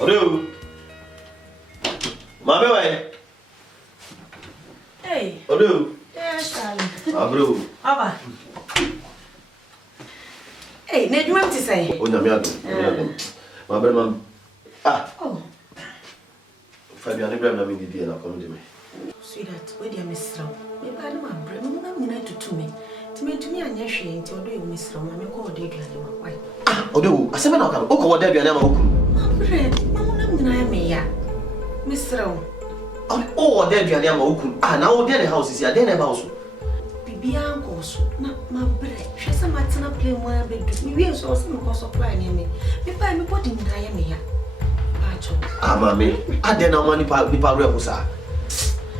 Odo. Mame way. Hey. Odo. Yes, darling. Abro. Aba. Hey, need you want to say? Oh, Nyamiado. Mam. Ah. Oh. Fabian Ibrahim na me di na come to me. Sweetheart, where dear Miss Row? Me pa no man bre, me na me to me. To me anya hwe nti odo e Miss Row, me ko odo aduane ma. Why? Ah, odo, aseme na okam. Oko odo aduane ma okun. Man bre, na me me ya. Miss Row. Oh, odo aduane ma okun. Ah, na odo ne house is ya, dey na house. Bibia anko so. Na ma bre, hwe se matena play mo abedu. Me wi so me ko supply ne me. Me pa me body ndra ya me ya. Ah, mami, I didn't know money for Reposa.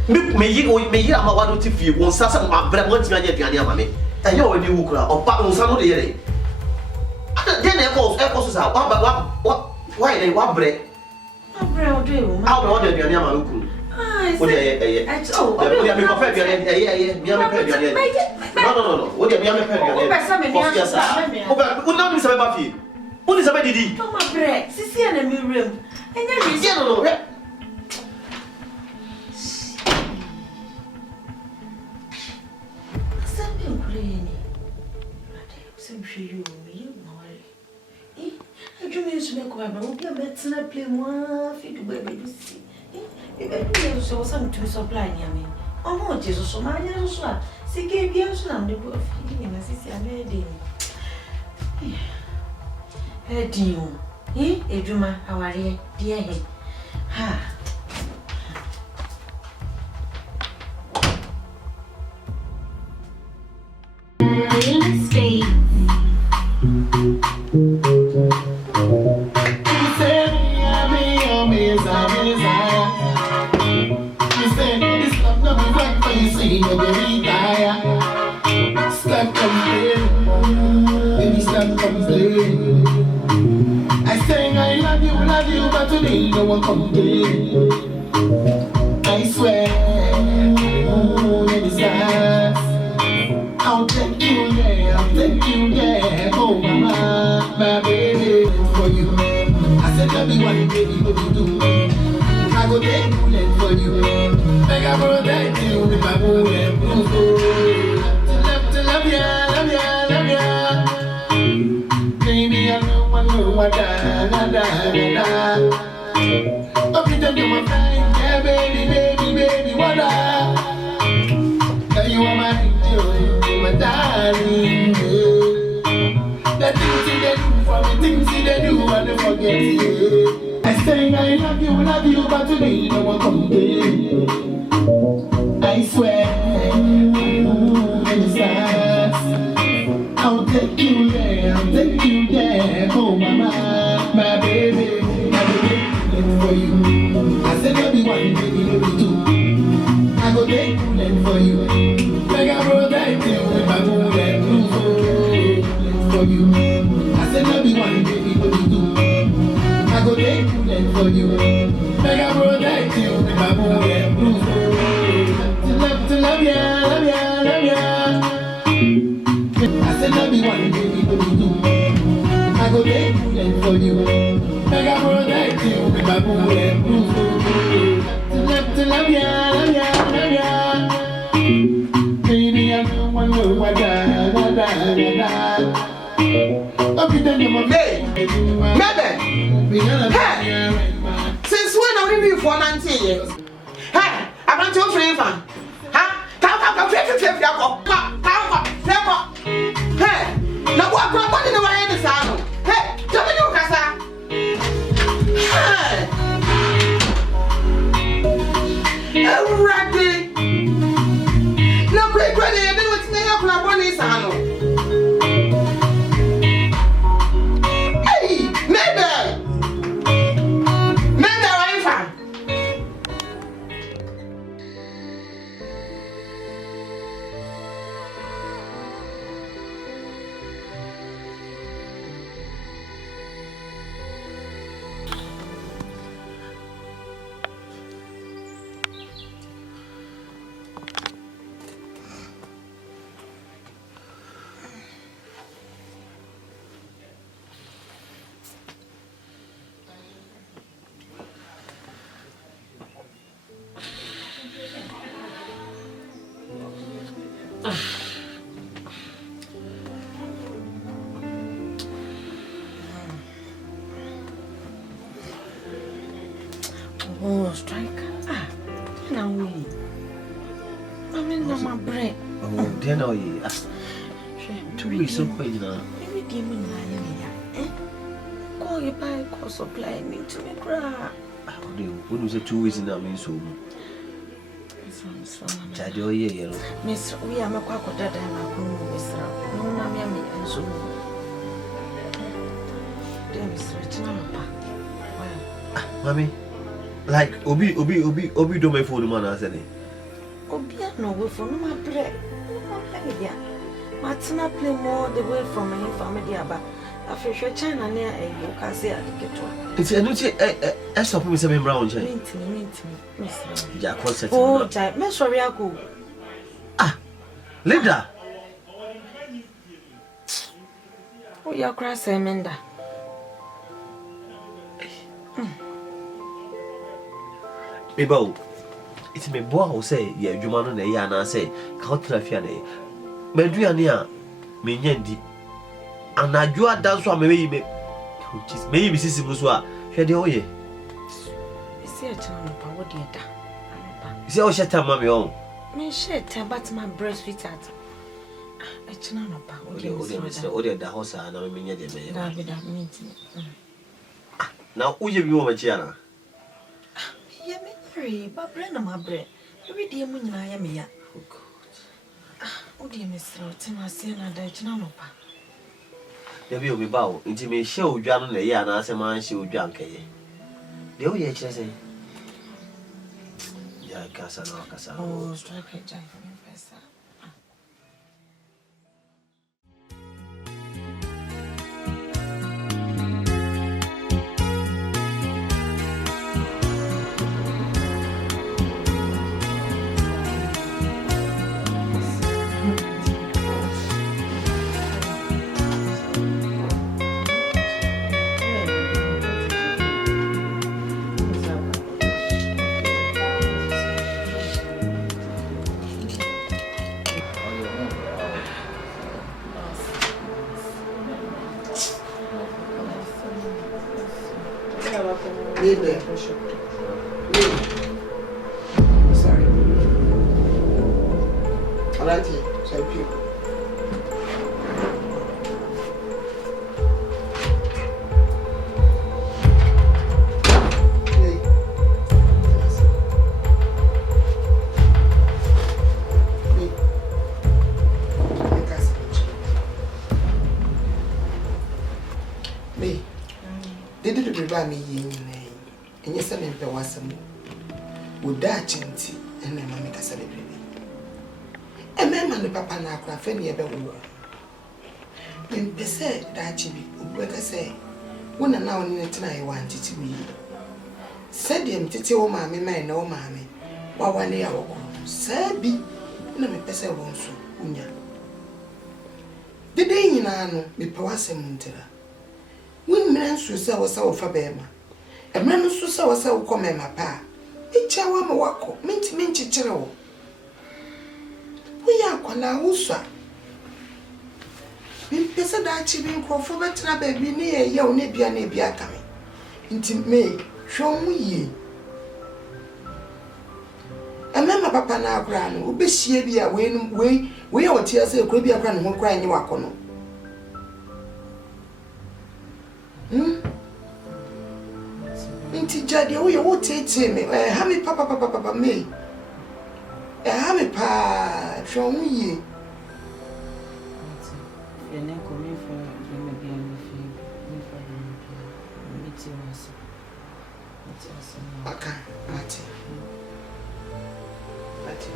Me yi ama wado ti fi won sasa ma bra mo ti anya aduane ama me. E ye we di wu kura o pa won sa no de yere. Den e ko so sa why dey wa bre. Bre o do o ma. Ah, o de aduane ama no kuru. Ah, o de oh, o de me ko fa aduane mi am pe aduane. No. O de mi am pe aduane. O ba sa me ni asa. O ba o na mi sa ba fi. O ni sa ba didi. O ma bre, sisi na mi rem. Enya bi se no. Play more feed baby. You so some to supply near me. Oh, no, Jesus, so my dear, so see, gave you some the book feeding as is a lady. Eh, dear, eh, Juma, how are you, dear? Ha. Real estate. Stop complaining, baby, stop complaining. I say I love you, but today no one complain. I swear, baby, stars, I'll take you there, oh mama, my baby, for you. I said love you, one baby, what you do? I go take bullet for you. Make I protect you with my bullet. Love ya. Baby, I know what da. Oh, pretend you're my friend, yeah, baby, what da? Yeah, you are my angel, my darling. The things they do for me, things they do, I don't forget you. I say I love you, but today no one complain. I swear, I'll take you there, oh mama, my baby, for you. I said I'll be one, baby, two. I go take bullet for you. Make I protect you with my bullet for you. I said I'll be one, baby, two. I go take bullet for you. Make I protect you with my bullet to love ya. I said love you one, baby, two. I go take bullet for you. Make I protect you with my bullet to love ya. Baby, I don't want to what da. Up you done your Hey, since when are we for 90 years? Hey, I'm not your friend. Huh? Come, hey, now what problem in the way in the salon? Hey, tell me you casa. Hey, Randy. No, great granny, I didn't want to make up my bonnie salon. Oh, striker. Ah, now we. I mean, no, my bread. Oh, dear, no, 2 weeks so quick now. Maybe demon, eh? Call you by call supply me to me cry. When was it 2 weeks in that means so? Jadio, yeah, Miss, we are a quack of that and I couldn't miss her. No, mammy, and so. Dear Miss Richard, Mammy, like Obi, do my phone, man, as any. Obi, no way for no, my bread. Martina play more the way from my family, but I feel China near a book I say I get to. It's a new I stop me 7 brown. Mint me, Miss. Yeah, oh, Jack, Miss sorry, I go. Ah, Linda. Oh, you're cross, Amanda. Ebo, it's me boy who say, yeah, you man on the yana say, Coutrafiane. Medriania, Minyendi. And I do a dance for maybe Mrs. Muswa. She had oye. See a channel, power dear. See how she tell mammy on. Me shed but my breast with that. A channel, power dear, the house and I mean, that meeting. Now, who you want, Chiana? Yeah, me, but Brenna, my bread. Every day when I am here. Oh, dear Miss Rotten, I see another channel. There will be bow into me show John the Yana as a man show junkie. The old age, I say. Yeah, Casa. Oh, strike a giant professor. Sorry. Alright, so people. Me, they did it by me. And yes, I never was some would that chinty and then make a celebrity. And then my papa now craft any other word. When they said that chibi, what I say, when an hour in a tonight wanted to be. Said him to tell mammy, my no mammy, while 1 year ago, said be, and I'm a person won't so, unya. The day in Anno, be Pawasam Muntera. When men was our Fabema. A man who saw us so come, my pa. Each hour, my wako, minty chero. We are Quanausa. When Pesa Dachi being called for better, baby, near your nebia coming. Into me, show me ye. A man, my papa now grand, who be she be a way, or tears a crabby a grand who crying you are. Inti jadi o ye wo tete me ha me papa me ha me pa hwo hu ye ene ko me fa me bia me fi me fa me ti wase aka mate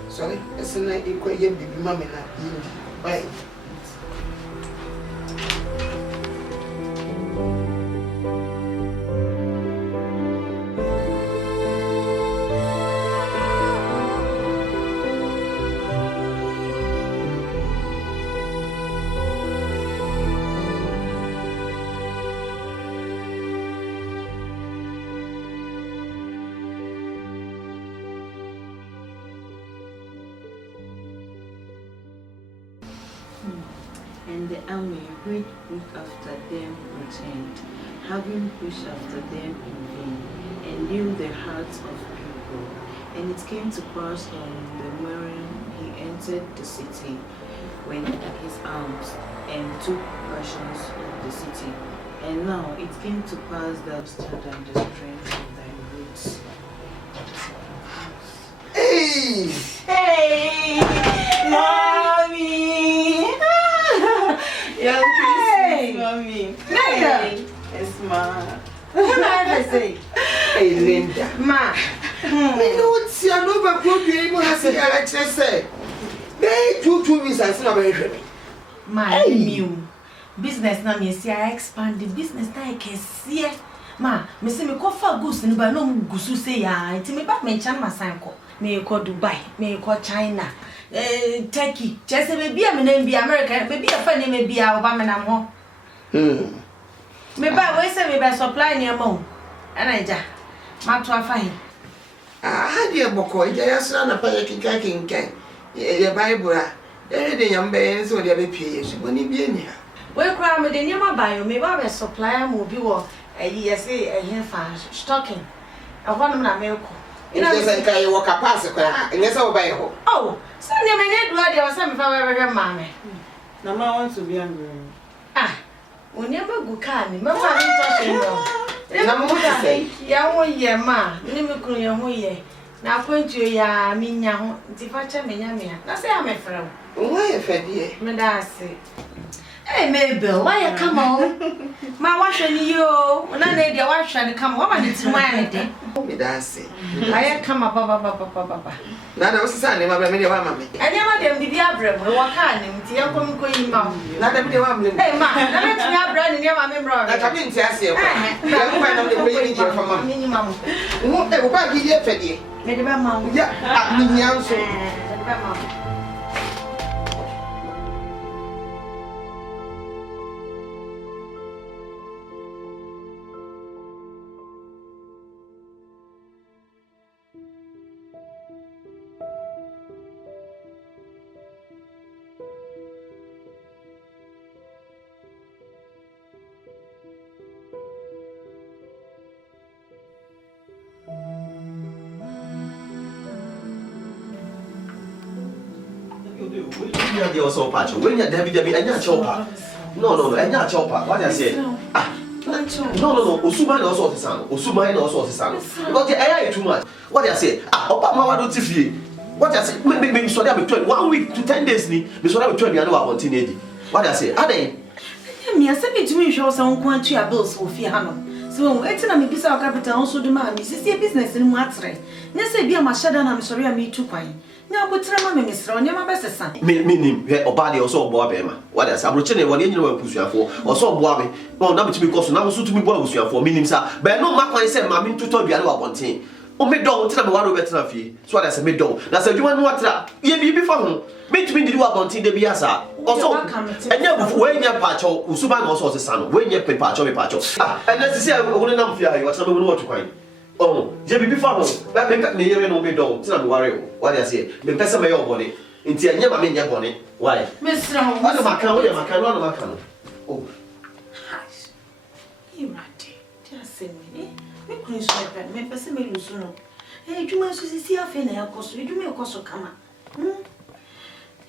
sorry esena ikwa ye bibi mama na yindi bye. And the army which pushed after them returned, having pushed after them in vain. and knew the hearts of people. And it came to pass on the morning he entered the city, when his arms and took possession of the city. And now it came to pass that stood on the strength of thy roots. Hey! Hey! Mommy! Young Hey! Mommy. Hey! Yes, ma. What did I say? Hey, Linda. Ma. Me no see no ba go bi mo ha say I just say. They 2 weeks I say na be hwe me. Ma, you business na me see I expand the business na I can see. Ma, me say me ko fa goods ni ba no gusu say ya. Nti me ba me chan ma san ko. Me ko Dubai, me ko China. Turkey. Just say me bia me na bia America, me bia fa ne me bia oba me na ho. Me ba we say me ba supply ni amount. Ana ja. Ma to afa he. Ah, dia boko, ya yasra na pa ya kinkan. Ye Bible ah. Eh de yambe so dia be pie yesu boni bi eni ha. We kra me de nyama ba yo me ba be supply mo bi wo ye say fa stocking. E ho no na me ko. Ina say kai wo kapase kwa. Ina say wo ba ye ho. Oh, so ne me ne do dia o say me fa we ma me. Na ma want to be angry. Ah, oni ba gu ka ni me fa ni to she no. Na mo ti say. Ya ho ye ma, ni me kunu ye ho ye. Na kwantu ya mi nya ho, nti fa che me nya me. Na say am frɛ wo. Wo ye fe die. Me da ase. Hey Mabel, why you come on? Ma wash ni yo. Na na dia wash ni come. Wa ma ni ti wan ni de. Me da say. Why you come papa. Na da wo sisa ne ma bra me de wa ma me. Ani ma dem di bi abrɛ mo wa ka ni nti ya kom ko yi ma. Na da bi de wa me. Hey ma, na me ti abrɛ ni ma me bro. Na ka bi nti ase e kwa. Ya ko ba na de ko yi ni je fa ma. Ni ma mo. Wo e wo ba bi ye fe die. Me de ba ma mo. Ya, ni nya nso. Me de ba ma mo. When you also patch, when you Debbie, and your chopper. No, and your chopper. What I say? No. Usuma also the son. Usuma also the son. But the AI too much. What I say? Opa Mama don't see. What I say? Maybe so that between 1 week to 10 days. Ni, so that between me and our continuity. What I say? Are they? Me I said to me show some want to your bills for fear hano. So when etina me bisa capital also the man, me see business in matre. Na say bia ma shada na me sorry me too kwan. Na botra ma me misra onya ma besesa. Me nim he obade also obo abema. What I say? Abroche ne woni nyina wa kusuafo. Also obo abe. No na bitimi koso na so tumi bo abusuafo. Me nim sa. Be no ma kwan say ma me ntoto bia na wa bonten. O me don tina me waro betra fie. So what I say me don. Na say dwuma no atra. Ye bi fa ho. Me tumi didi wa bonten de bia sa. Also enya bufu we nya pacho usuba na also sesa no. We nya pacho me pacho. And na say woni na mfia yo atra me woni wotu kwan. Oh, je bi fa ho. Ba me ka ne yere no me don. Tina me ware o. What I say? Me pesa me yo body. Nti enya ma me nya body. Why? Misra ho. What am I can? Oh. You right. Just say me. Me kunu so pe. Me pese me lusu no. Dwuma so sisi afi na yakoso. Dwuma yakoso kama.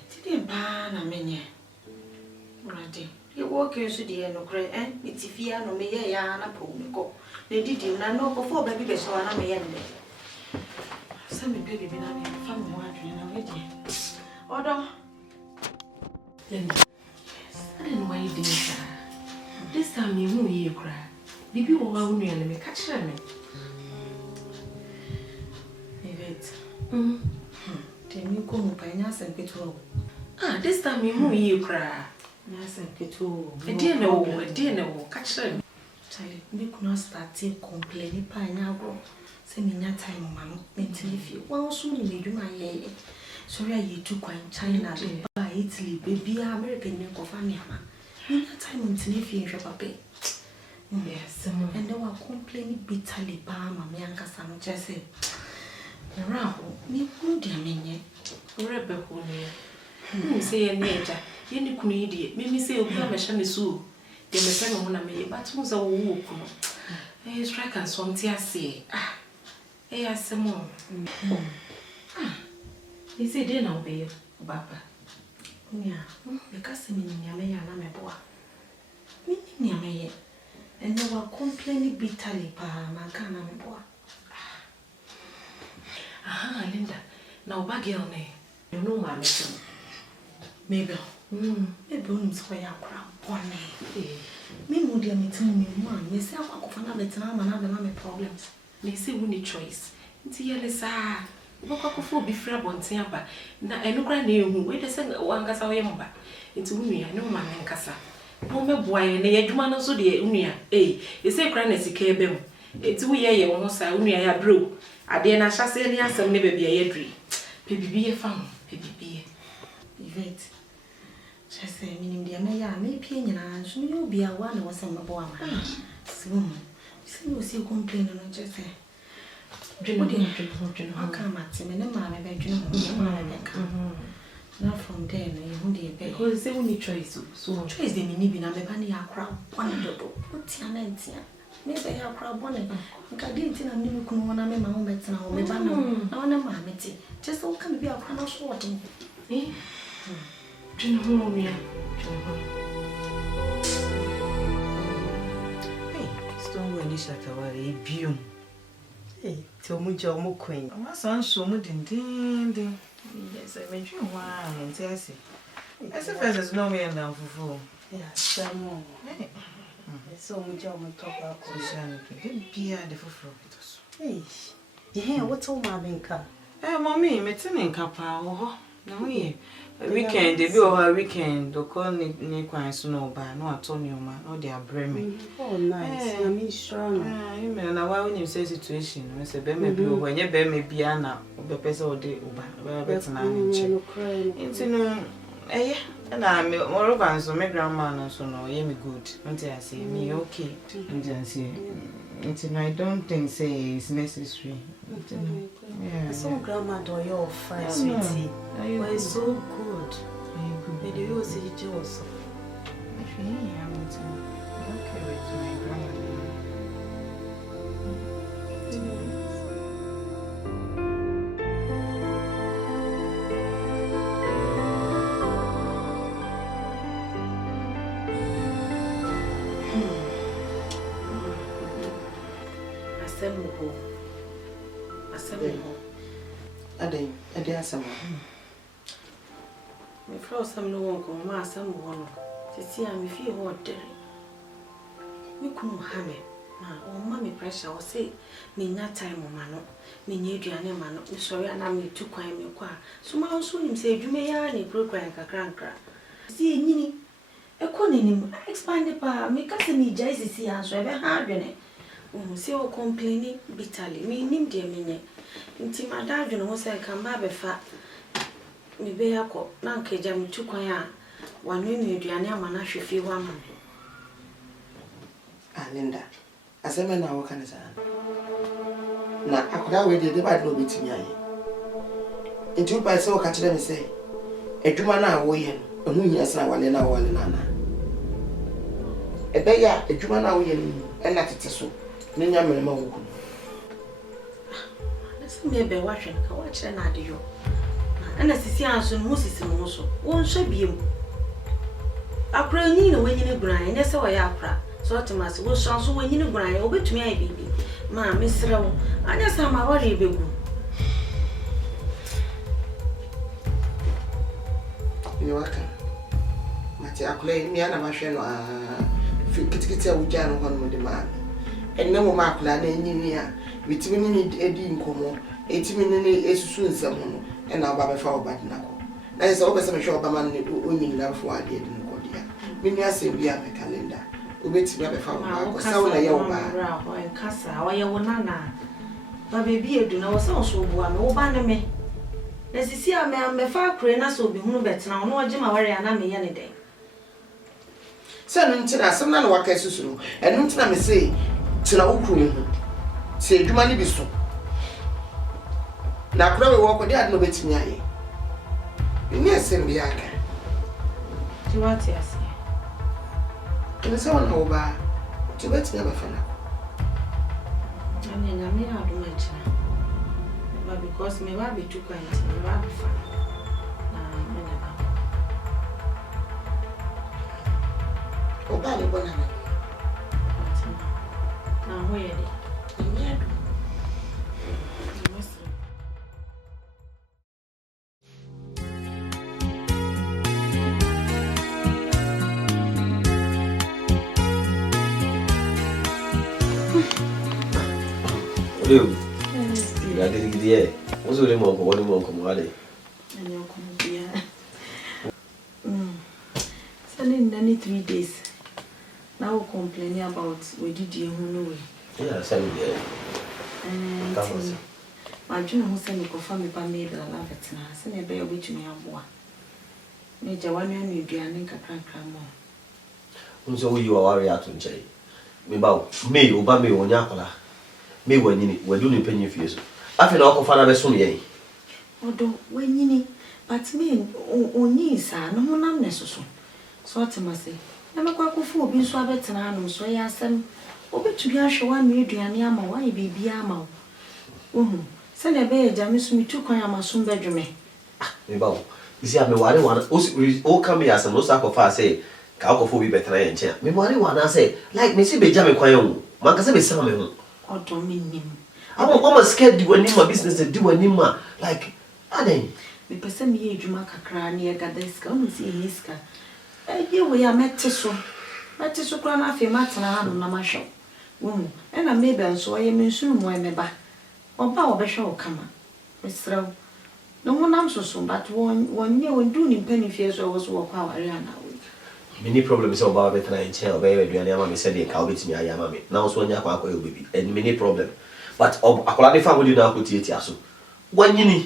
Ti dem ba na menye. Right. You work you so dey no kre itifia no me ye ya na po me ko. Na didi na no ko fo ba bi be so na me ye nde. Say me baby bi na me fa me ho adwene na we dey. Odo. Linda, I don't know why you did it. This time you won't hear cry. Baby, what will you let me catch them? Yvette. Tell me come up and ask and get well. Ah, this time you won't hear cry. Yes, and get well. I didn't know, catch them. Charlie, we could not start to complain. Pineapple. Send me that time, Mamma. Mentally, if you want soon, you do my hair. Sorry, you took quite China, Dubai, Italy, baby, American, you go family. In that time, mentally, if you shop a pay. Yes, and they were complaining bitterly, Bama, Mianca, San Jesse. Raho, me good, dear Minion. Rebecca, who say a nature, you could idiot. Maybe say, oh, I'm a shiny sou. They may tell me when I may, but who's a woo. strike and something I say. Some more. He said, then I'll be Papa. Yeah, because I'm in Yamaya and I'm a boy. Yamaya, and they were complaining bitterly, Pa, my can I'm a boy. Aha, Linda. Now, bag your name. You know my mission. Maybe. Maybe I'm so young. One day. Me, would you tell me, man? You say, I'll go for another time and have problems. They say we need choice. It's yellow, sir. Wako be free about Tiamba. Now, I look at you. Wait a second, one gas away. Into me, I know my man Cassa. No, my boy, and the Edumano so dear Unia. Eh, it's a grand as a cable. It's we are almost a Unia brew. I dare not shall say any answer, maybe be a dream. Baby be a fun, baby be. Yvette. Just say, meaning the Amaya, maybe in and she will be a one or some boy. So, you see, complain and just say. How come at him and a man, I bet you know, not from there, no, you dear, because they only choice. So, choice them in even a penny a crowd, one dodo, put your nancy. Maybe I have crowd bonnet. I didn't tell me you couldn't want to make my own bets now, maybe I know, mammy. Just all can be a crown of swatting. Eh? Do you know me? Hey, stone when you shut away, beam. Hey, tell me, Joe Queen. My son so much ding. Yes, I mentioned why and Tessie. As if there's no way now for Yeah, some more. Hey, so much on top of Christianity. Beer the for us. Hey, yeah, what's all my banker? Mommy, meeting in Kappa. No, weekend, they be over weekend. They call Nick and Snow by no Antonio, man, no, they are braming. Oh, nice. I mean, strong. You know, why when you say situation, I say, Bemme be over, and your Bemme be Anna, the person all day over, better than it's no, and I'm moreover, so my grandma, so no, you me good. Until I say, me okay. Until I say, I don't think say it's necessary. Yeah. Some grandma do your fine sweetie. But it's so good. Maybe you see it also. Actually, I'm okay with my grandma. I dare some. My friend, some no one come, my son, one. To see, I'm if you want dairy. We couldn't have it. Oh, mommy, pressure, or say, me not time, man. Me need you and a man. Sorry, and I'm too quiet, me qua. So, my soon say, you may have a program, a cranker. See, Nini, a conin, expand the power, make us a me jazzy see answer, ever hard in it. See, all complaining bitterly. Me, name dear minute. Inti my dad, you know, say, come back fat. Me be a cop, Nanke Jam too quiet. One way you do, and I'm an ashy feel one. Ah, Linda, as a man, I work on his hand. Now, I could already divide no bit in ye. In 2 by so catch them say, a Jumana way, a moon yes, I want in our Nana. A beggar, a Jumana way, and that it's so. Nina Memo. Maybe watching, watch and I do. And as the answer, Moses and also, won't show you. I pray Nina when you grind, that's how I apra. So to master will sound so when you grind over to me, baby. Ma, Mr. Rowe, I just have my worry, baby. You're welcome. Matia Clay, Niana Machine, Kitty with Jan on the man. And no more Maclan, between Eddie in Como, 80 minutes soon someone, and now Baba for Batnaco. That is always a shop among the women love for I did in Cordia. Minia say we have a calendar. We wait to have a farm, so I am and Cassa, or your nana. But baby, do know so one, no banner me. As you see, I may far crane us will be no better now, no Jim away and I may any day. Send him to us, some non workers, and not let me say, Tina Ukru. Say, you money be so. Now, probably walk with that no bit in ye. Yes, and be aka. To what yes, and so on over to bet never for now. I mean, I may not do much. But because me will be too kind, me will be fun. Oh, by the banana. Now, where are they? Hello. Ya gidi eh. What's the name of what you want come wale? Sending any 3 days. Now complaining about we did you know. Yeah, send me there. My junior who sent me confirm me by me, but I love it now. Send a bear which me have one. Major one you do and crank more. Unso you are worried to nchai. Me ba me oba me onya akola. Me wanyini, we do ni penny fees. Afi na okofa na beso me. Odo wanyini, but me onyi sa no ho nam nesoso. So what must say? Na me kwa kofu obi so abetena no so ya asem. Obetumi ahwe wa me aduane ama wa bibia ama wo. Se na be eja me so mitu kwan amasom bedweme. Me ba you see me ware wana o come here asem no sakofa say ka okofa obi betena ye nche. Me ware wana say like me si beja me kwan yo. Man ka say be sama me ho. Odo me nim. I'm scared do any my business do any ma like aden. Me pese me edwuma kakra na ye gadeska o si ehiska. Ye we ya mete so kra na afi matena no na mahwe. And I maybe and so I am in soon when me ba. Oba obehwe okama. Mesrew. No one am so but one year when doing penny fears I was walk our area now. Many problems about better in chair where you and me said they can with me ayama me. Now so nya kwa baby and many problem. But akola family na ko tie aso. Wanyini.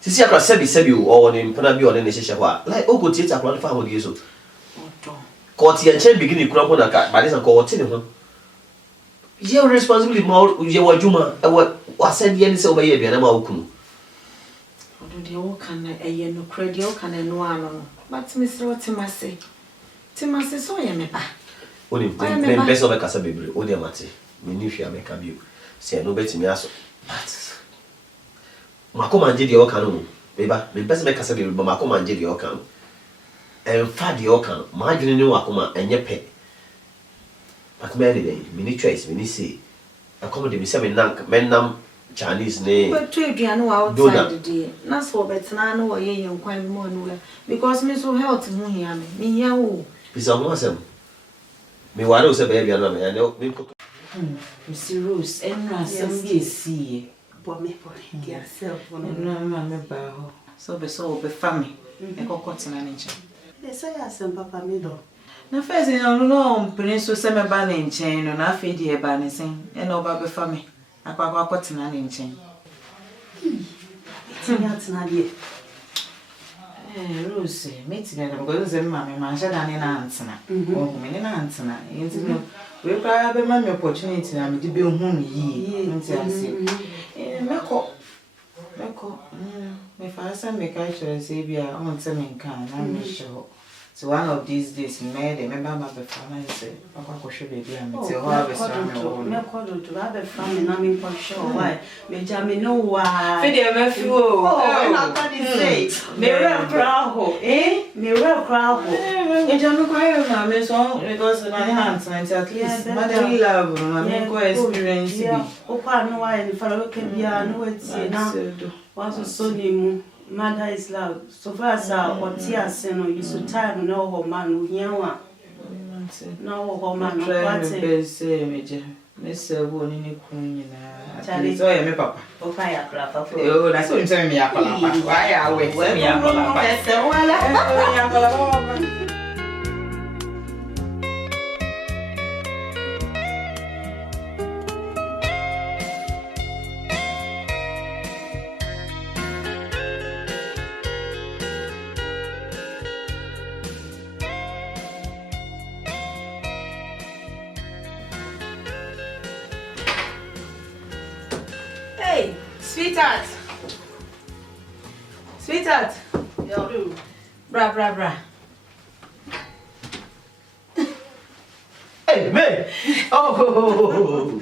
Sisi akra sebi o ne mpana bi o ne hyehyɛ hɔ like o go tie akola family so. Odo. Ko tie nche begin kura ko na ka ba dey ko wote ne ho. Your responsibility more ye wadwuma wa said ye ni se obeye aduane ma okunu. Odo de wo kan eye no kra de wo kan no ano. But Mr. Timase. Timase so ye me ba. Oni me person be kasa bebre o de mate. Me ni hwia me ka bio. Se no betimi aso. But makoma nje de wo kan no. Me ba me person be kasa bebre ba makoma nje de wo kan. Fa de wo kan. Ma adwene ne wakoma enye pe. But many choice, many say. I come to me say men Chinese name. But to aduane wa outside the day. Na so betena no ye kwan mo no because me so health ho hia me. Me hia wo. Bisa mo asem. Me ware o se be aduane me and me ko. Miss Rose, enra asem bi esi. Bo me yourself no. No me ba ho. So be family. E kokotena ne nche. They say asem papa me do. Na first no mpene so se me ba ne nchen no na afi de e ba ne sen e na oba be fa me akwa kotena ne nchen Tena de Rose me ti na go ze mama ma sha da ne na antena o me ne na antena enti no we kwa be ma me opportunity na me de be hu no yi enti ase meko me fa sa me ka chere se bia on se me kan na me show. So one of these days, remember my family say, "Papa, should be there." Me say, "Oh, I be sorry, me call to have a family. Na me for sure why. Me jam know why. Fede me fu. Oh, na tadi say. Me real crowd Me real crowd E jam no kwai na me so because my hands at least motherly love, my go experience bi. O kwa no why ni fara we ke bia no wetie na. Was so ni mu. Mother is love. So far as Otia Seno, you so time no ho man, Yawa. No ho man, what's it? Say, Major. Miss Bonnie Queen, Charlie, so I am a papa. Oh, fire, Papa. Oh, that's what I'm telling me. Why are we? Hey, sweetheart. Yo, do. Bra. Hey, May! Oh!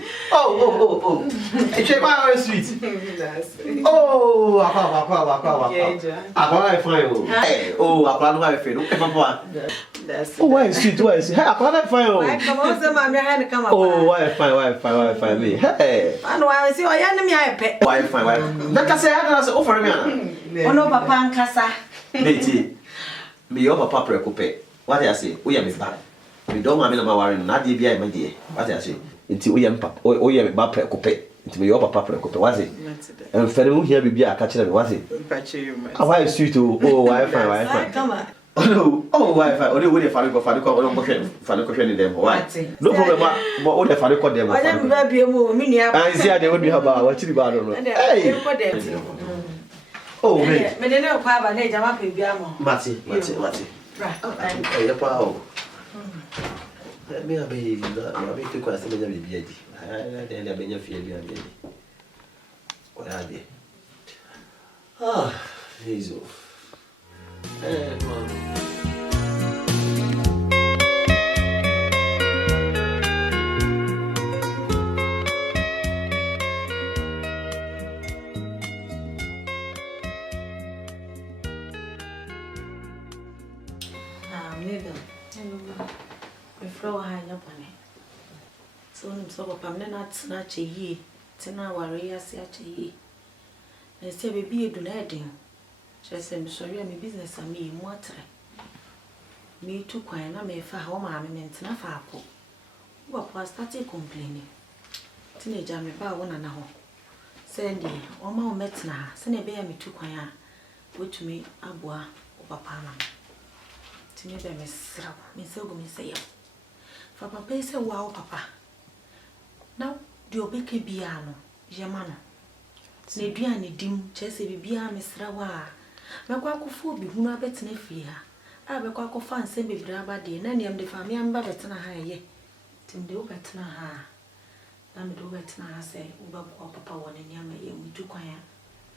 It's very sweet. Oh, I fine. Hey, oh, I plan to feel. Oh, why is sweet? Why is it? Hey, I plan to fine. Oh, why fine me? Hey, and why is your enemy? I pet. Why fine? That can say I can offer me. Oh, no, Papa and Cassa. Betty, me your papa preoccupé. What I say, we are back. We don't have my warning, not the behind my dear. What I say, until we am papa, or you have a preoccupé. Into me your papa preoccupé, was it? And Federal here be a catcher, was it? Why is you to? Oh, why fine, Come on. Oh, why fine, only with a Fanico in them. Why? No problem, but all the Fanico them. I never be a woman. I see they would be about what you about. Hey! Oh, wait. But they know Papa, they jam up in Biamo. Matty. Right. Hey, the power. Let me have a baby. I'll be too quiet. Let me be baby. Then I'll be your fear. What are they? Ah, Jesus. Hey, man. Flower high up on it. So, I'm not snatch a ye, 10 hour years at a ye. I say, baby, do not do. Just I'm sorry, I'm business and me water. Me too quiet, I may for home, I'm in Tanafaco. What was that complaining? Teenager, me bow one and a home. Sandy, or more met now, send a bear me too quiet. Go to me, a bois, or papa. To me, there Miss Rob, Miss Ogum say. For papa say, wow, papa. Now, do you bake a piano, Yamano? Nedriani dim, Chessy be beer, Miss Rawa. Maquaco fool be who are better fear. I be quaco fan, send me brava dear, nanny am the family and babatana high. Tim do better ha. I'm do better, I say, Bob or papa one in Yama, we too quiet.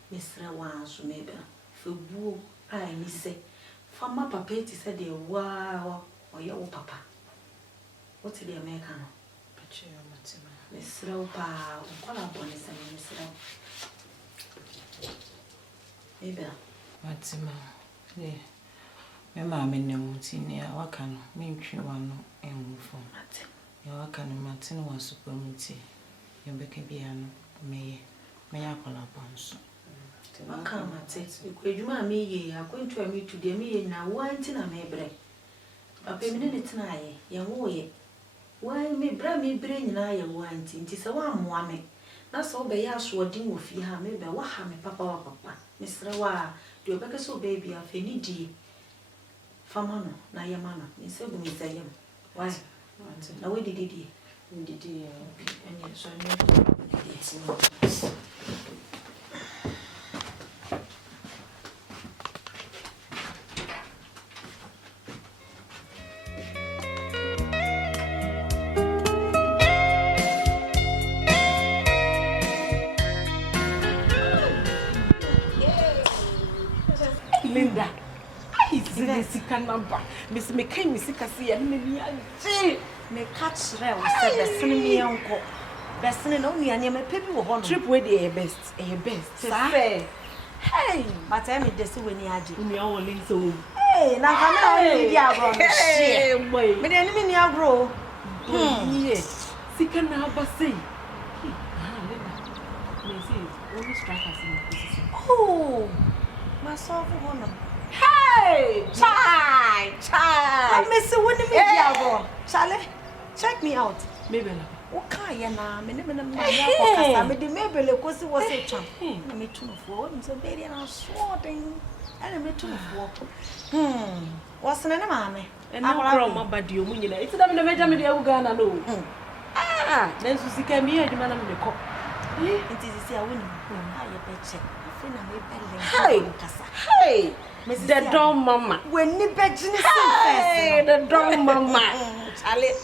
Miss Rawa, so maybe. For boo, I say. For my papa, said, dear, wow, or your papa. What's the American? Miss Ropa, what a bonus and Miss Ropa. Maybe. What's the matter? My mamma knows in here. What can make you one and for Martin? Your can Martin was supermity. Your becky piano, may I call upon so. What can Martin? Because you mammy, are going to meet to the me now, one thing I may break. A minute tonight, young way. Why me bra me brain na ye wanti nti se wa moa me na so be ya so odin wo fi ha me be wa ha me papa wa papa misre wa de obeke so baby afa ni di fama no na ye ma no me se bu mi sayem why na we didi any so no Linda, I see the sick number. Miss McCain, Miss Cassia, and me catch rail said the cinema uncle. Best in only and my people who trip with the best, Say, hey, but I mean, this when you are me only so. Hey, now come on, Hey, boy, but then mean you grow. Yes, sick number say. Always strike us in the position. Oh, my soul for honor. Hey, child. I miss a winning me, Charlie. Check me out. Maybe. What kind of name? I made the maybe because it was a champ. I made 2 of 4, and so baby and I was swatting. And I made 2 of 4. What's the name, mammy? And I'm from my body. It's a major media Uganda. No. Ah, then Susie can be a man of the cop. It is a winning. Hey, the dumb mama. When you bet you the dumb mama.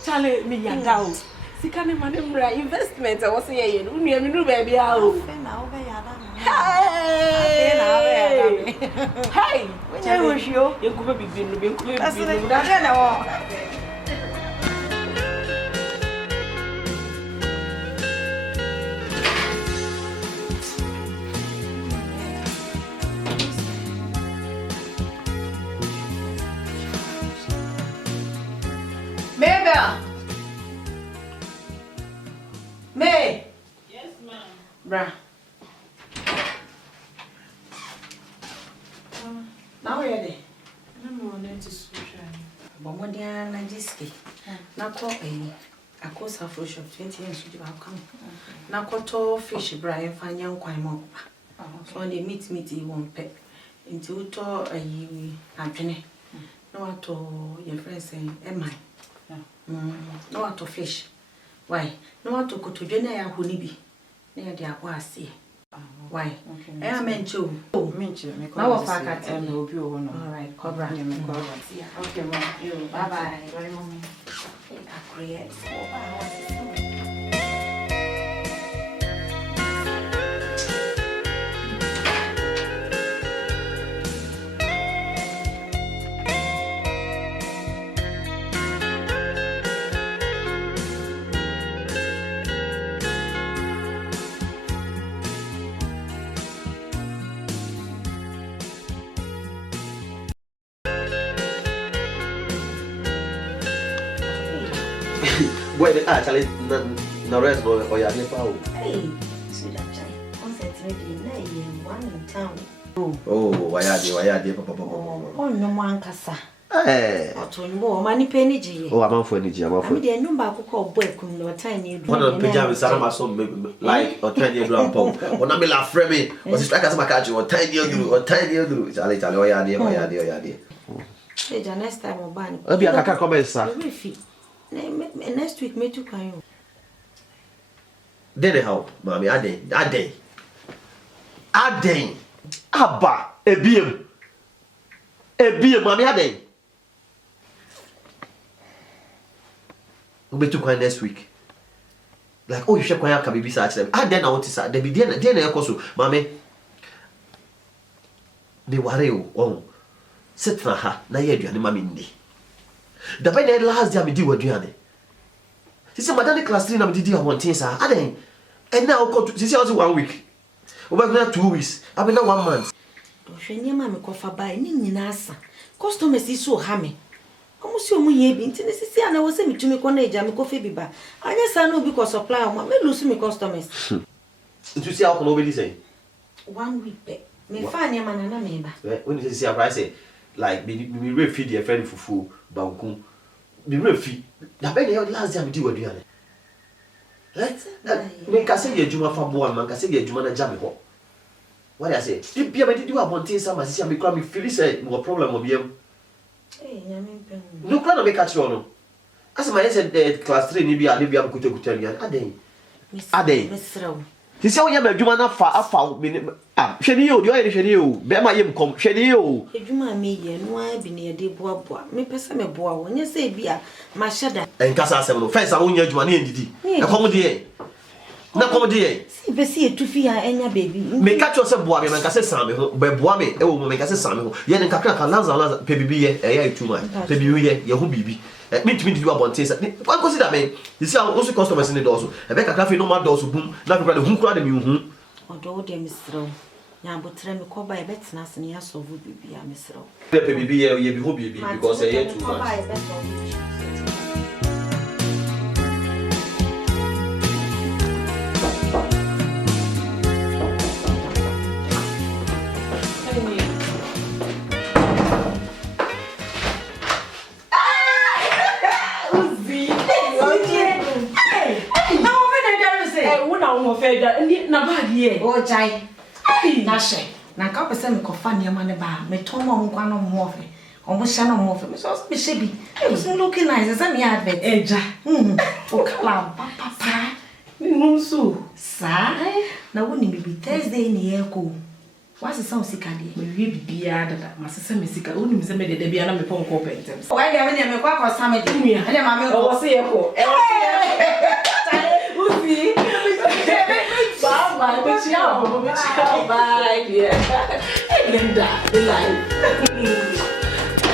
Charlie, me ya down. See, can you manage investment? I was saying, you knew baby out. Hey, when I was you could be being. May. Yes, ma'am. Bra. Now where are they? No, to school. Bomodia na jiski. Na ko I go Afro shop 20 years to come. Na ko to fish bra fanya nkwan mo. So they meet you won't pay. Into to adwene. No to your friends say am I? No to fish. Why? No to go to dwene ya huni bi. Na ya dia kwa ase. Why? I am mencho. Mencho. Now of fact and will be one. All right, cobra. Okay, ma'am. Bye bye. Very moment. I create Wait, actually, no rest or ya never. Hey, sweet actually. Concentrating one in town. Oh, why are you, Papa? Oh, no one casa. Eh, Otonbo, money penny G. oh, I'm for energy. I'm I for mean, the number could call boy come no tiny. one of the pajamas, I'm so like or 10 year grandpa. When I'm la frame, or strike as my catch or 10 year group or 10 year group. Charlie, oh, yeah, dear. Hey, next time I'll ban. I'll be a comment, sir. Next week, me too. Can you? Then how, mammy, I day. Abba, a beam, mammy, a day. We'll be too quiet next week. Like, oh, you should quiet, can be such them. I then I want to say, they be then also, mammy. They worry, oh, set for her, na ye, you mammy. The very last day I did what you had. She said, Madame class 3 and did one thing, sir. And now go to see also 1 week. Over now 2 weeks. I've been now 1 month. Don't you mammy cough by Nini Nasa? Customers is so hammy. Almost your money being Tennessee, and I was saying to me, Conne, Jammy coffee biba. I guess I know because supply of my losing me customers. To see how can nobody say 1 week back. Me find your man and a member. When you see a price, like me refeed your friend for food, Bankum. Me refeed. The very last day I did what you had. Make I say, Juma for one man, I say, Jumana Jammy Hop. What I say? If you did have one thing, some I see, I become Phyllis, no problem of you. Look, I make catch on. As my said, class 3, maybe I'll be able to tell you. A day. This is how you have a Jumana far minute. Ah, Shedio, you are Shedio, Bema Yim come, Shedio. If you mind me, and why be near the bois, me person a bois when you say beer, my shadow. And Casa 7, first I won't use money in the comedy. Na comedy. See, to fear any baby. Make catch yourself, boy, and Cassa Sammy, but Boame, oh, make us a Sammy. Yen and Kaka Lanza, Baby, a too much. Baby, your home baby. Me to do about taste. What consider me? You see, I also customers in the doors. I bet a cafe no more doors boom, not rather who cried me. Although they miss throw. Now, but tell me, call by a bet, Nas and yes, or would be a miss throw. Baby, you hope you be because I hear too much. Oh, Jai, Nashe, Naka person me coffin near money bar, me tom on one of morphe, almost shannon morphe, Miss Osby Shibby. It was looking nice as any advert. Eja, oh, clown, papa, no, so, sir. Now, wouldn't it be Thursday in the air cool? What's the sound sick idea? We be added, my sister Missica, only Miss Emily, they be an American carpenters. Why, I haven't a quack or summit in me, and I'm going to say a call. Bye, dear. Linda, the life.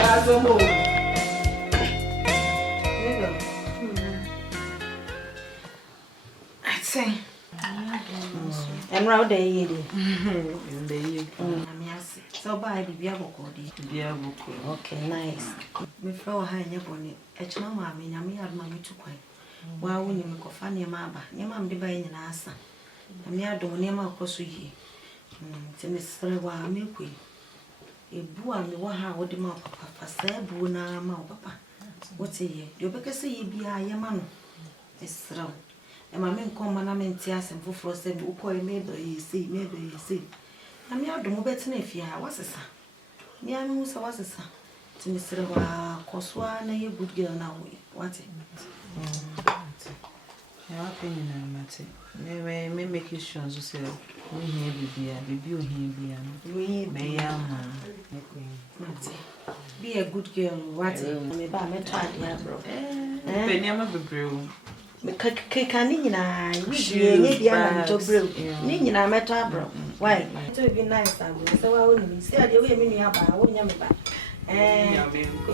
As a home. I'd say, and round day, so by the Biago. Okay, nice. Before I had your bonnet, a chama, I mean, I had money to quite. Wa wo ni me kofa ne ma aba. Ne ma me de ba yin na asa. Na me adom ne ma akoso yi. Ti me sere wa me kwi. Ebu a me wa ha wo de ma papa fa sa ebu na ma papa. What ye? You be kese ye bia ye ma no. Esra. E ma me nko ma na me ntia asem foforo se me ukọ e me be ye sei. Na me adom beti na fie ha wasesa. Me anu sa wasesa. Ti me sere wa koswa na ye good girl na we. What? Yeah, opinion na mate. Me make you sure so say we here baby o here bia. We Me ya ma. Me Mate. Be a good girl. What? Me ba me twa dia bro. Pe ni ama bebre o. Me ka ni nyina ye bia na to bro. Ni nyina me twa bro. Why? To be nice am. So wa woni see ade we me nua ba wo nya me ba. Ya me ko.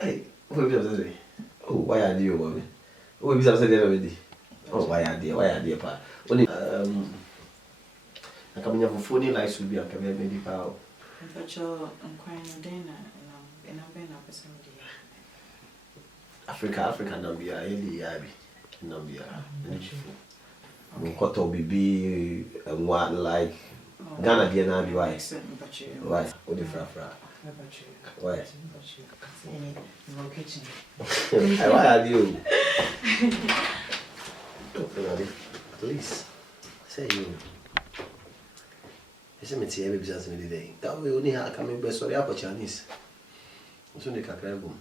Hey, what be say? Oh, why are you, mommy? Oh, be say already. Oh, why are you, pa? Only I come here for phone lights will be a camera maybe pa. But your inquiring then and I'm been up some day. Africa Nambia, Eli Yabi, Nambia. We got to be one like Ghana be an why? Why? What the fra? Why? Why are you? Please say you. Ese me tie be business me today. That we only have coming best sorry up Chinese. So ne kakra bom.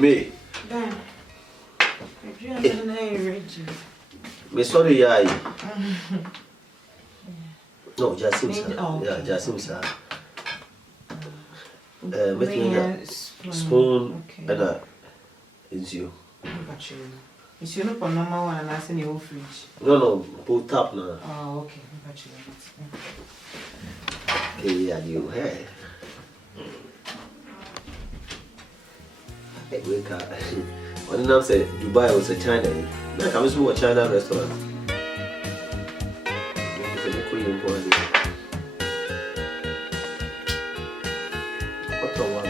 Me. Dan. Me sorry, yeah. No, just seems. Yeah, just seems. Making a spoon and it's you. Is you look on number one and I send your fridge? No, put tap now. Oh, okay. Got you. Okay, yeah, you hey. Hey, wake up. When I said Dubai was a China, like I was to a China restaurant. It's a Korean quality. What's the one?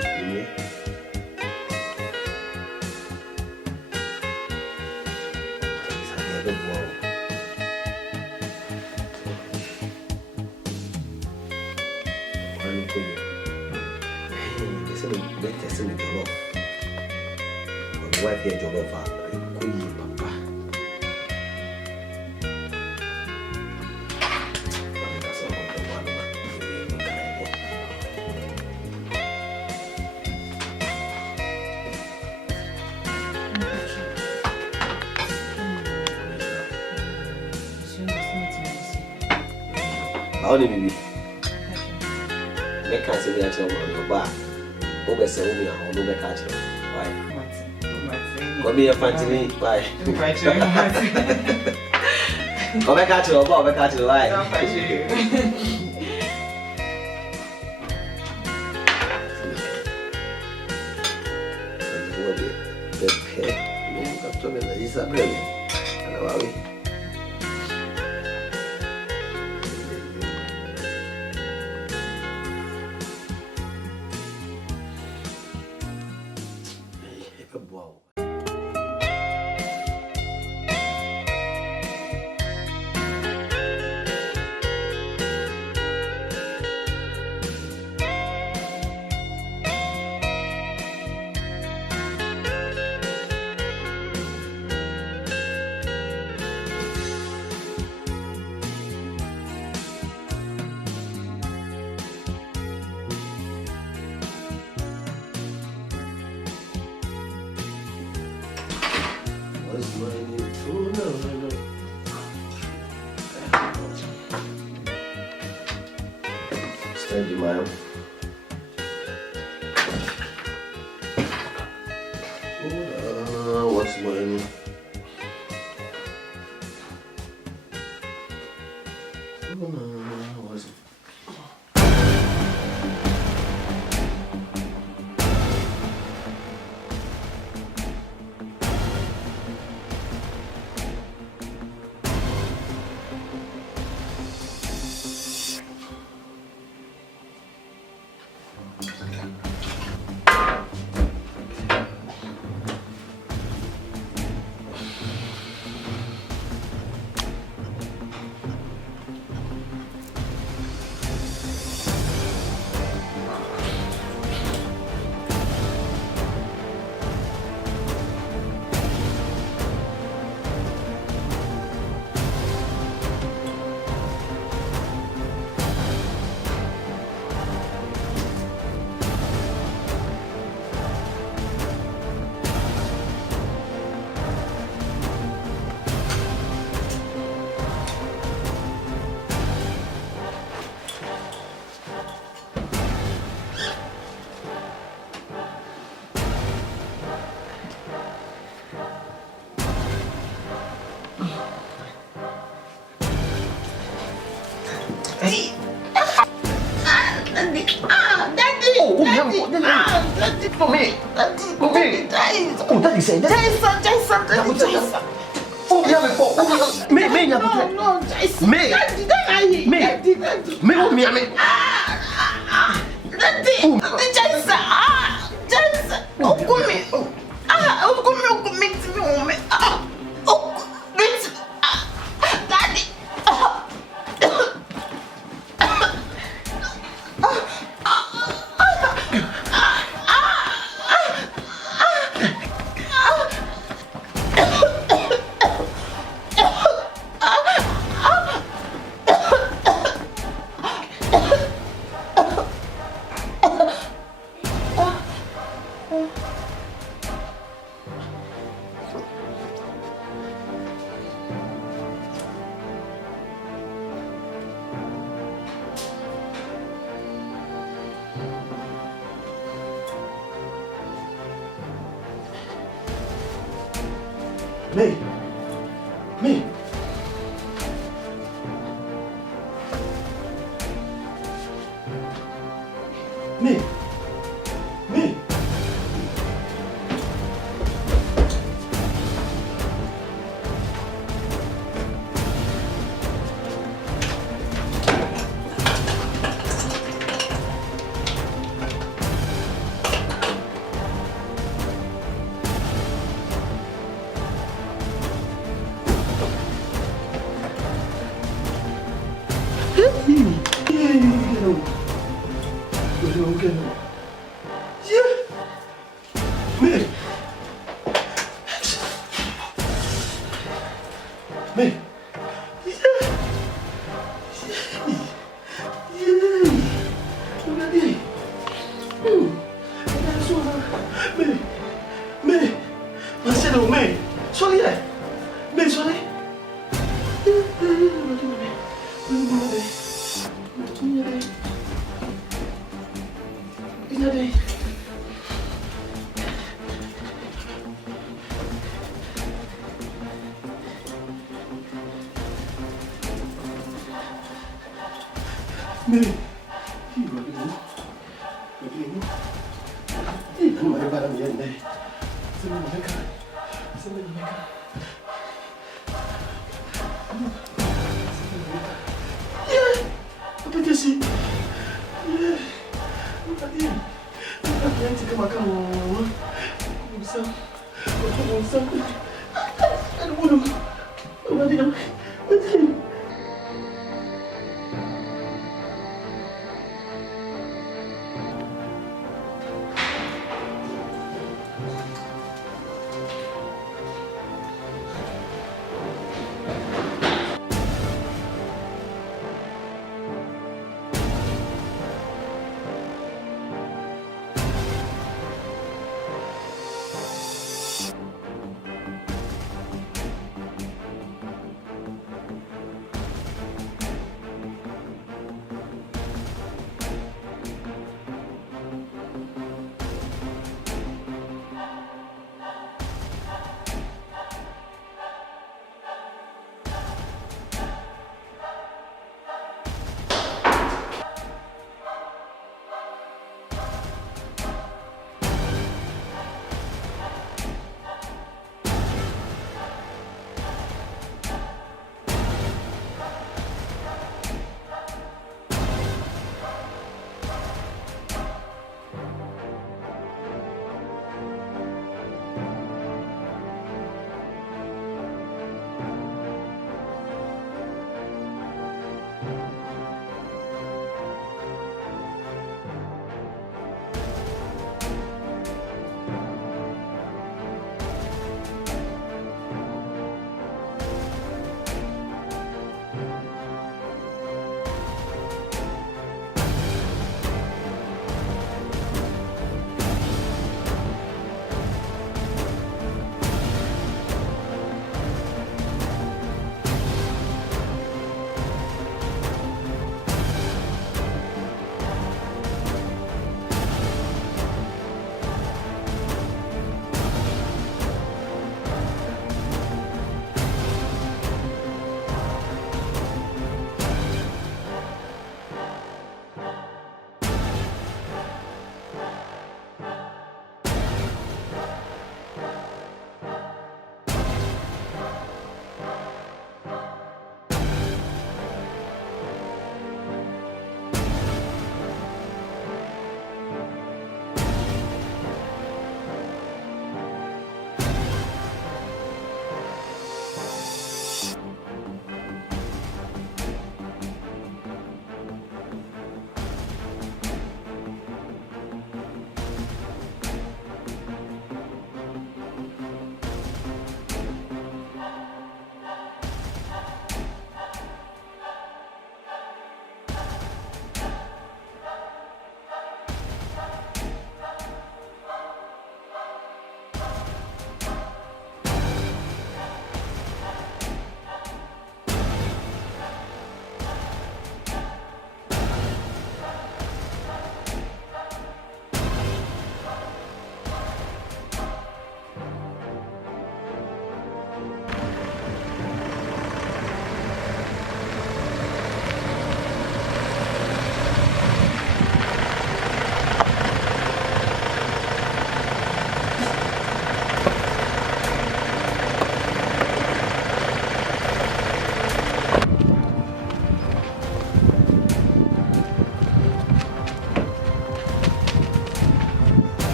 Yeah. It's a little wow. One Korean. This is the latest in the jollof. My wife here jollof. Korean papa. I only be. Make us say that you're back. Over 7 years, I don't make catch you. Why? Come here, fancy. Why? Come back at you, back at you. Why? Wow. What's my name? Oh, no. Steady, ma'am. What's my name? Oh, no. What's it? Me.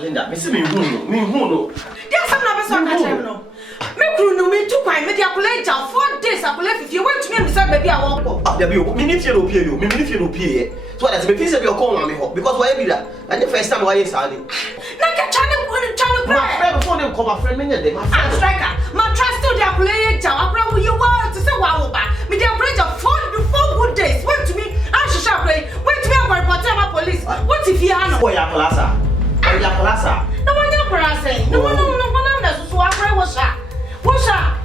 Linda, me see me who. Yes, I'm not so catching no. Me crew no me too quiet. Me dia play ja 4 days. I play if you want to me say baby I won't go. Ah, there be me need fear no pay you. Me need fear no pay. So that's me feel say you call me because why be that? And the first time why is Sally? Na ka channel my friend before them come my friend me there. My friend striker. My trust still dia play ja. I play you want to say wow ba. Me dia play ja 4 good days. Wait to me. I should play. Wait to me I go report to my police. What if you are no? Boy, ya plaza. Ya plaza. No one ya plaza. No, na so I pray was that. What's that?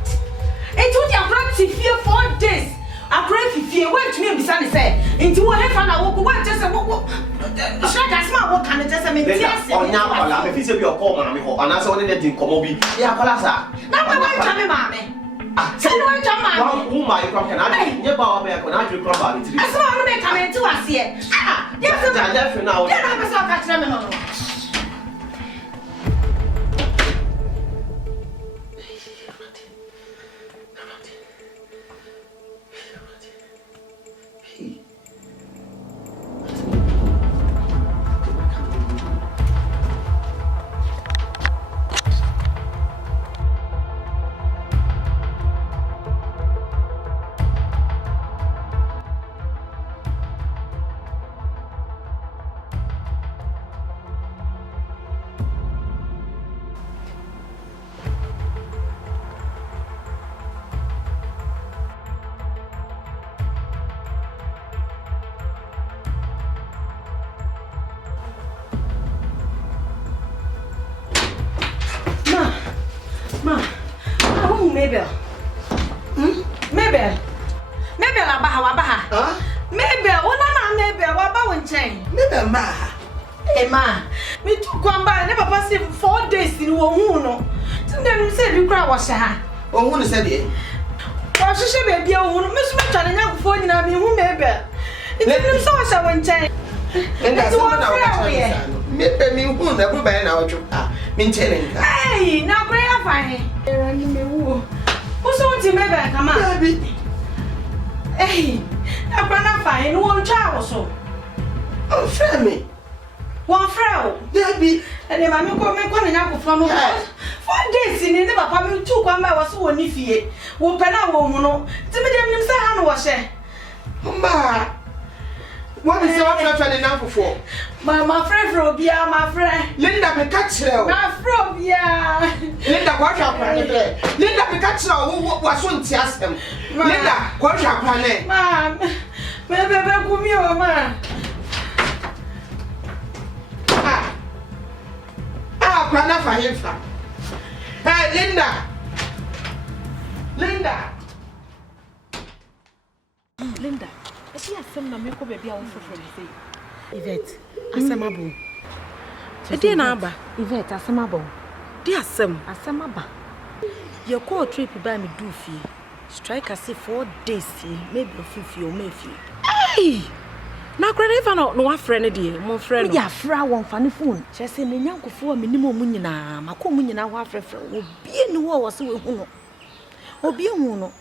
It took your grand to fear 4 days. I pray if you went to me beside say, into what if I walk away just a walk. Should I smart what can I just mean? Yes, on now, if you call me, and I saw anything come over. Yeah, plaza. Now I tell me, mammy. Say no, I tell my who my can I never back when I drink about it. I saw them coming to us here. Yes, I left now. Then I saw catch them. Mabel. Mabel abaha. Huh? Mabel, ona Mabel wa ba won chen. Mabel ma. Eh ma, me tu kwamba ne papa say 4 days ni wo hu no. Tindem say bi kra wo sha. Wo hu no say de. Wa hwehwe ba bia wo hu no. Me so metwa ne nyakofo nyina me hu Mabel. Tindem so wo sha won chen. Enda so na wo ka tell me. Me hu na bu ba na wo twu. Ah, me nchere nka. Hey, na kra ya fa he. Era ni me wu. So what you Mabel come on. Baby. Hey, na kra na fa he no won twa wo so. Oh, friend me. One friend. Baby. And the mammy come and come and out from 4 days in the papa me too kwamba was so ni fie. Wo pena wo mu no. Ti me dem nim say ha no wo hye. Ma. What is your friend enough for? My friend Robia, my friend. Linda me catch her. My friend Robia. Linda what your plan there? Linda me catch her was one tiasem. Linda, what your plan? Ma'am. Me bebe kumi o ma. Plana for him. Hey, Linda, if you asem na me ko baby a wo foforo say. Yvette, asemabo. E na aba. Yvette, asemabo. Di asem. Asemaba. Your call trip by me do fee. Strike us 4 days, maybe a few maybe. Hey! Na kwere fa no wa frɛ de mo frɛ no ya fra won fa ne phone che se me nyankofo a menimo mu nyina makɔ mu nyina ho afrɛfrɛ obie ni wo se we hu no obie hu no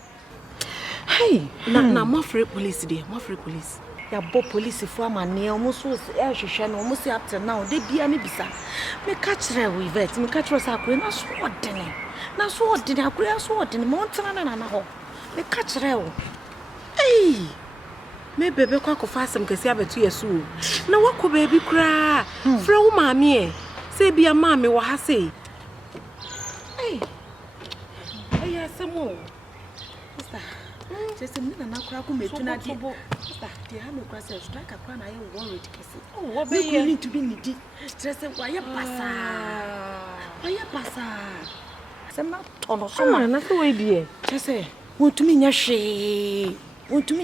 hey na mo frɛ police de mo frɛ police ya bo police fo amane o mo so hwehwɛ no mo se up till now de bia ne bisa me ka kyerɛ we vet me ka kyerɛ sa akure na so odene akure so odene mo ntana na ho me ka kyerɛ wo hey me bebe kwa ko fasem kesi abetu yesu na wako baby kra fra wo maame e se bia maame wo ha se eh ayi asemo sister just me na kra ko metu na di sister di ha me kwa se strike kra na ye worried kesi oh wo be you need to be needy stress wa ye pasa sema tono so ma na so we die just wotumi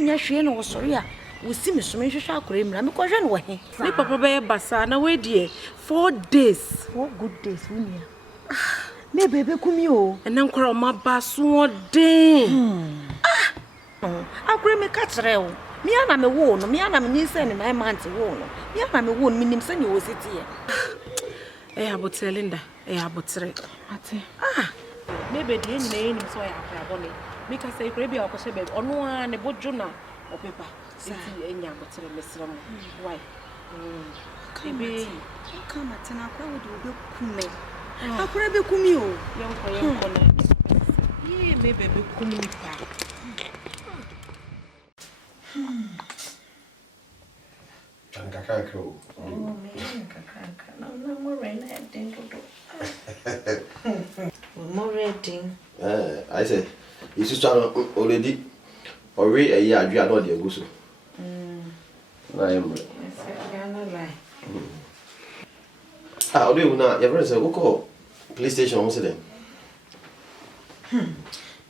nya hwe na wo sori a wo si me so me hwehwe akore mra me ko hwe no wo he ni papa be basa na we die 4 days 4 good days wunia me baby kumi o. Ena nkora ma ba so den. Akure me ka kire o. Me ana me wo no, me ana me nyi se ne 9 months wo no. Me ana me wo no, me nim se ne wo sitie. Abotre Linda, abotre. Ate. Maybe the end name so ya akra make us say baby akose baby ono a ne bojo na opepa enti enya abotre mesra mo why Baby come atena akwa wo de obe kume akura be kumi o yenko na ye me baby kumi pa Kakaka o. Oh me kakaka na mo rena den dodo mo reading I say you just already already a year adua no dey go so. Na am. Odo you na your friend say go call police station almost there.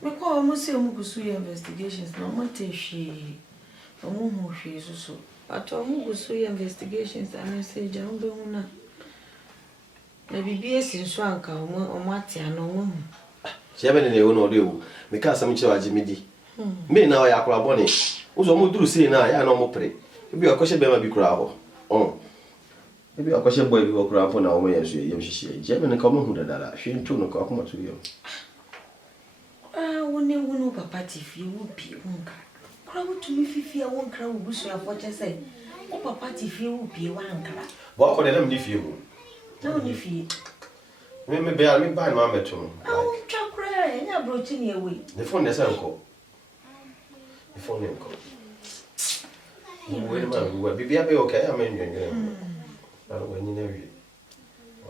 Me call almost say omo gusu investigations na mo te hwe omo hu hwe so but omo gusu investigations and message am be hu na bibi esi nso anka omo atia no omo hu She be ne wo no odo me ka asam chi waje medi me na o ya akora bone uzo mo duru sei na ya na omo pre ebi akose be ma bi kura ho ebi akose boy bi okura po na omo yen so yem hihie je me ne ka omo hu dadara hwe ntu no ka akoma to yem wone papa tifi wo bi wonka kura wo tumi fifi a wonkra wo busu afo che say wo papa tifi wo bi wankra bo akọ de na me fie ho na woni fi me be a me ba na ma meto awu twa kura nya brochi ne ewe the phone dey say nko the phone nko we ma we bibi abe okay am nyenye na we nyi na wi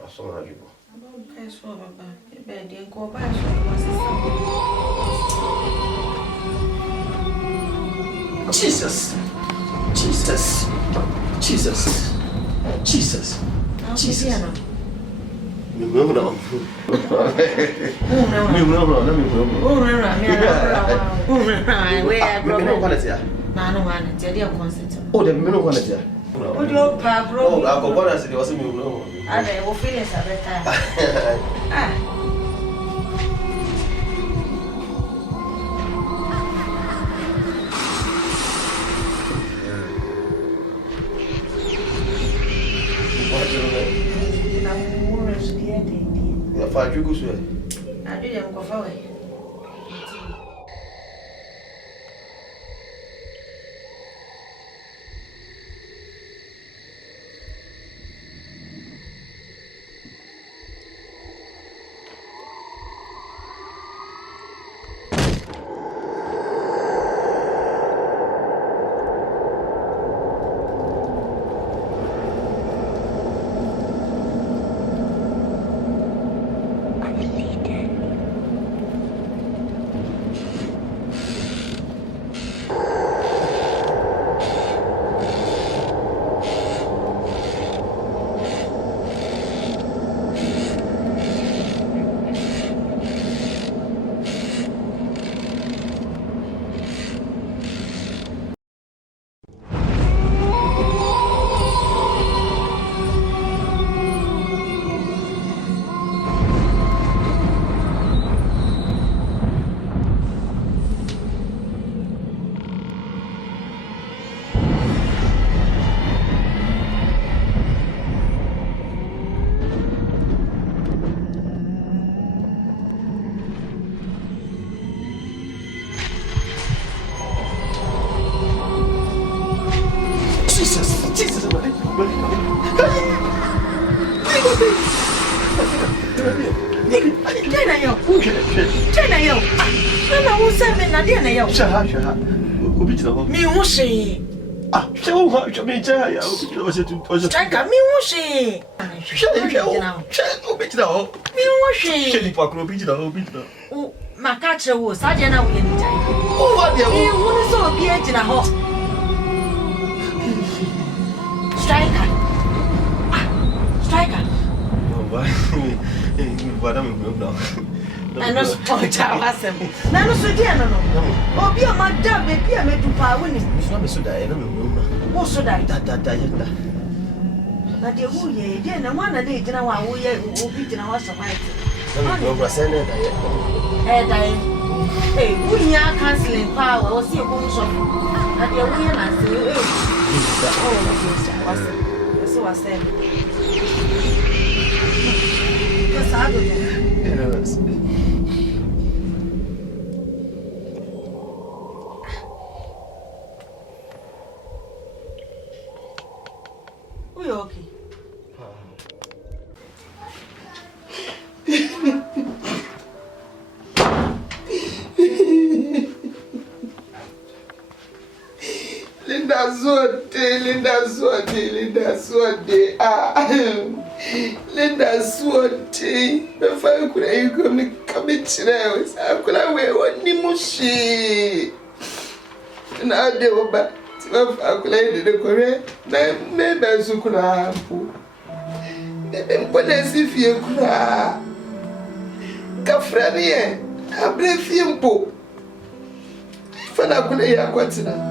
wa so na jubo okay so baba e be de nko ba so Jesus. Faz o que você é. A dia eu falei. Mi ushi. Ah, show her, show me, Jaya. Strike me ushi. Show me, show me, show me ushi. Show me, Paco, beat it out. Oh, Macacha was Sajana will be. Oh, what the hell? You want to so be in a hot striker. Striker. Oh, why? I know sport awesome. Na no so dia no. Obi o madam be bia medupa woni. Miso me so da na me no. Wo so da Da. Na de wo ye dia na wana de gina wa wo ye obi gina wa so white. I'm send it. Hey, we are canceling power. Or see a home shop. And you're here and say, oh, so I said, because I don't know. We okay. Linda Swati. Linda Swati. If I could, you come in today. I could have one Nimushi. And I do back. If I could lay the Korea, then maybe I could have. What is if you cry? Cafrania, I breathe him po. Fana could hear what's now.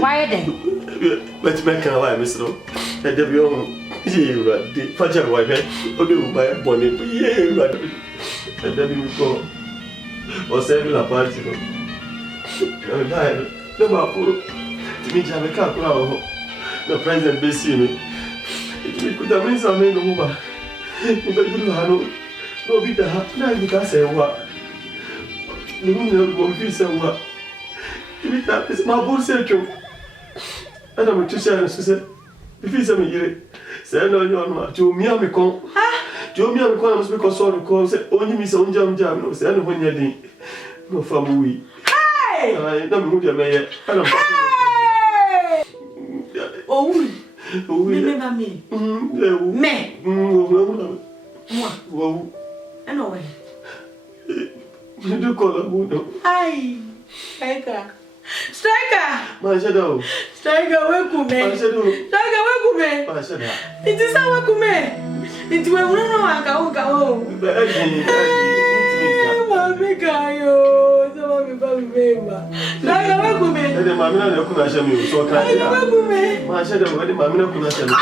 Why then? Let's make a way, Miss Rowe. And the young the Fajar wife, or do my bonnet, and then we go or send a party. No, to me, have a cup now. The president be see me. It could have been some men over. You better do Hano. No, be the half night because I what. The woman will be somewhat. That is my bullshit. And I'm to say, if he's a me, say, no, you're to me, I'm a con. To me, I'm a con, I must be sorry, cause only Miss Onjam Jam, no, say, when you're the no family. I don't move your mayor. Oh, remember me. Me. Whoa. Anyway. You do call a wood. Hi, Striker. Striker! My shadow. Striker, wake up, man. My shadow. Striker, wake up, man. My shadow. It is a wake up, man. It's where we don't know I can go. Mami, Kayo. So, Mami, baby. Striker, wake up, man. The Mamma, no, could I show you? So, Wake up, man. my shadow, the Mamma, could I show you?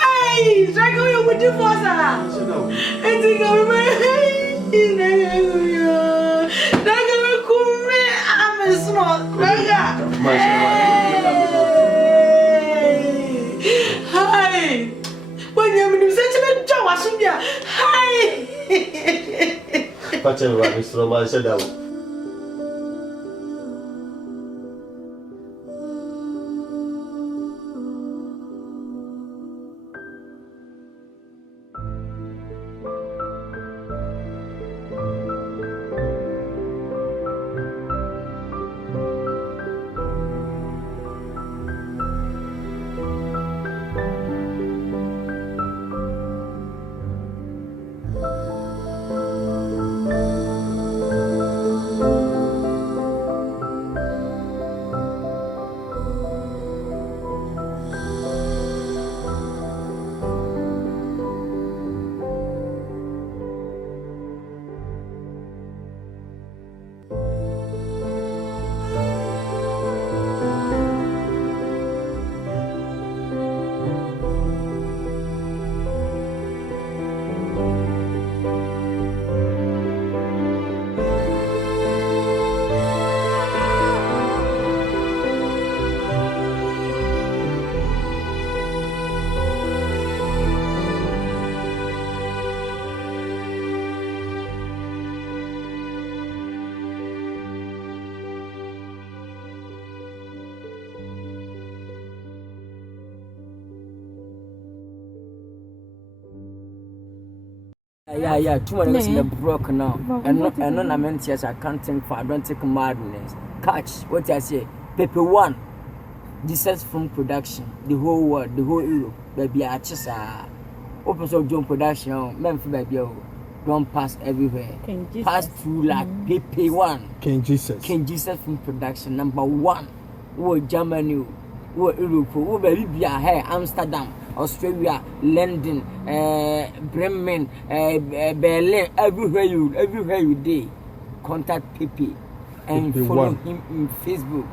Hey, Striker, you would do for us. And think of me. It's not hi. When you're in such a job, I should be hi. Pacha, Mr. Roman said that. Yeah, too many in the broke now. And no, I meant yes, I can't think for I don't take madness. Catch what I say. Paper one. Jesus film production. The whole world, the whole Europe. Baby, I just open so John production. Men for baby, don't pass everywhere. Pass through like paper one. King Jesus film production number one. Wo Germany, wo Europe, wo baby be here Amsterdam. Australia, London, Bremen, Berlin, everywhere you day, contact Pepe and follow him in Facebook.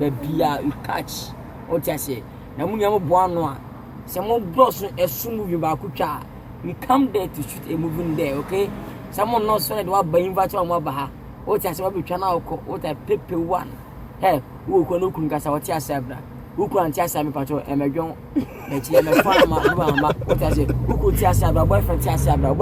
The beer you catch. What I say? Now when you have one, some more bros a soon movie about Kucha. We come there to shoot a movie there, okay? Someone knows so that what by invite on Wabaha. What I say, what we can now call what I Pepe one. Hey, who can look at what I said. Who can tell me patrol and my young, and she and my father, what I say, who could tell my boyfriend,